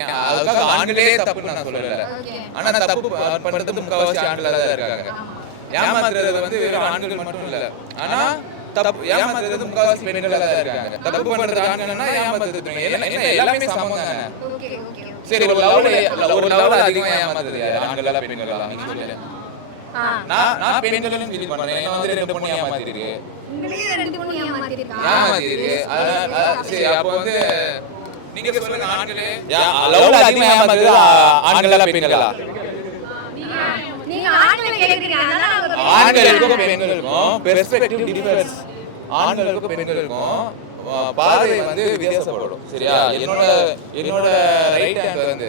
அதுக்காக ஆண்களே தப்புன்னு நான் சொல்லல. ஆனா தப்பு ப- பண்றது முக்காவாசி ஆண்களா தான் இருக்காங்க. ஏமாத்துறது வந்து வெறும் ஆண்கள் மட்டும் இல்ல. ஆனா தப்பு ஏமாத்துறது முக்காவாசி பெண்களா தான் இருக்காங்க. தப்பு பண்றது ஆண்கள்னா ஏமாத்துறது. என்ன எல்லாமே சமம் தானே. ஓகே ஓகே சரி ஒரு லெவல ஒரு லெவல அதிகமா ஏமாத்துறது யாரு? ஆண்களா பெண்களா? நீங்க சொல்லுங்க. ஆ. நான் நான் பெண்களும் ஃபீல் பண்றேன் என்ன வந்து ரெண்டு பொண்ணு ஏமாத்திருக்கு. உங்களுக்கு ரெண்டு பொண்ணு ஏமாத்திருக்கா? சரி அப்போ வந்து நீங்க சொல்லுங்க ஆண்களே. லெவல அதிகமா ஏமாத்துறது ஆ- ஆண்களா பெண்களா? நீங்க ஆண்களை கேக்குறீங்க அதனால அவங்க ஆண்களுக்கும் பெண்களுக்கும் பெர்ஸ்பெக்டிவ் டிஃபரன்ஸ் ஆண்களுக்கும் பெண்களுக்கும் ஆ, பார்வை வந்து வித்தியாசப்படும். சரியா? என்னோட என்னோட ரைட் ஹேண்ட் வந்து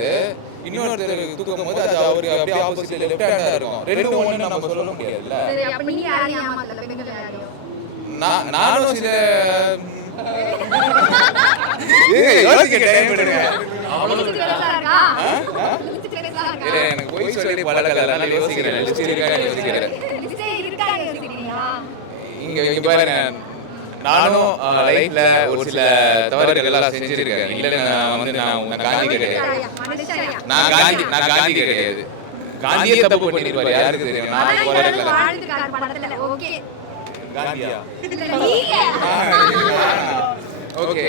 இன்னொருத்தர் தூக்கும் போது அது அவருக்கு அப்படியே ஆப்போசிட் லெஃப்ட் ஹேண்டா இருக்கும். ரெண்டு ஒண்ணு நம்ம சொல்ல முடியாதுல்ல? சரி அப்ப எனக்கு போய் சொல்லி பழகல அதனால யோசிக்கிறேன். யோசிக்கிறேன். இங்க இங்க பாருங்க. நானும் லைஃப்ல ஒரு சில தவறுகள் எல்லாம் செஞ்சிருக்கேன் இல்ல நான் வந்து நான் நான் காந்தி கிடையாது. நான் காந்தி நான் காந்தி கிடையாது. காந்தியே தப்பு பண்ணிருப்பாரு. யாருக்கு தெரியும்? நான் ஓகே. காந்தியா? ஓகே.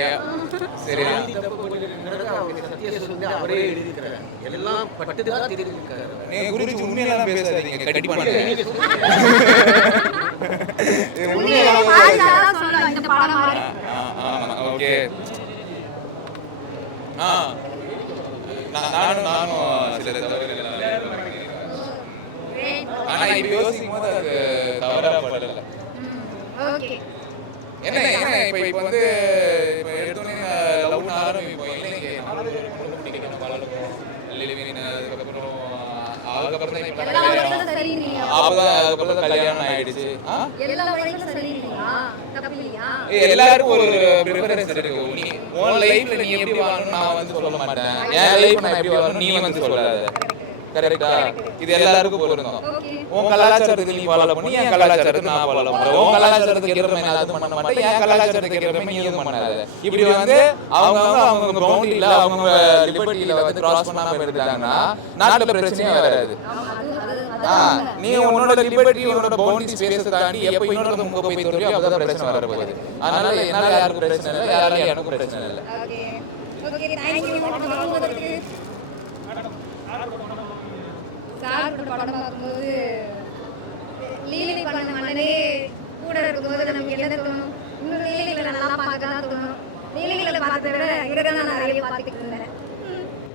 ஓகே. ஆ. நான் நானும் நானும் சில தவறுகள் எல்லாம் பண்ணியிருக்கேன். ஆனா இப்ப யோசிக்கும் போது அது தவறா படல. ஓகே. என்ன என்ன இப்ப இப்ப வந்து வளர்க்கணும் அதுக்கப்புறம் அதுக்கப்புறம் கல்யாணம் அதுக்கப்புறம் கல்யாணம் ஆயிடுச்சு எல்லாருக்கும் ஒரு ப்ரிஃபரன்ஸ் இருக்கு. நீ உன் லைஃப்ல நீ எப்படி வாழணும் நான் வந்து சொல்ல மாட்டேன். என் லைஃப் நான் எப்படி வாழணும் நீ வந்து சொல்லாத. கரெக்டா. இது எல்லாருக்கும் பொருந்தும். உன் கலாச்சாரத்துக்கு நீ ஃபாலோ பண்ணி என் கலாச்சாரத்துக்கு நான் ஃபாலோ பண்றேன் உன் கலாச்சாரத்துக்கு மாதிரி நான் அதுவும் பண்ண மாட்டேன். என் கலாச்சாரத்துக்கு மாதிரி நீ எதுவும் பண்ணாத. இப்படி வந்து அவங்க அவங்க பவுண்டரியில அவங்க லிபர்ட்டியில வந்து கிராஸ் பண்ணாம இருந்தாங்கன்னா நாட்டுல பிரச்சனையே வராது. நீ உன்னோட லிபர்ட்டி உன்னோட பவுண்டரி ஸ்பேஸ் தாண்டி எப்போ இன்னொரு முக போய் தோறியோ அப்பதான் பிரச்சனை வரப்போகுது. அதனால என்னால யாருக்கும் பிரச்சனை இல்லை யாரால எனக்கும் பிரச்சனை இல்லை. ஓகே படம் பார்க்கும்போது லீலை பண்ண மன்னனே கூட இருக்கும்போது நமக்கு என்ன தோணும்? இன்னும் லீலைகளை நல்லா பார்க்க தான் தோணும். லீலைகளை பார்த்த விட இங்கே தான் நான் நிறைய பார்த்துக்கிட்டு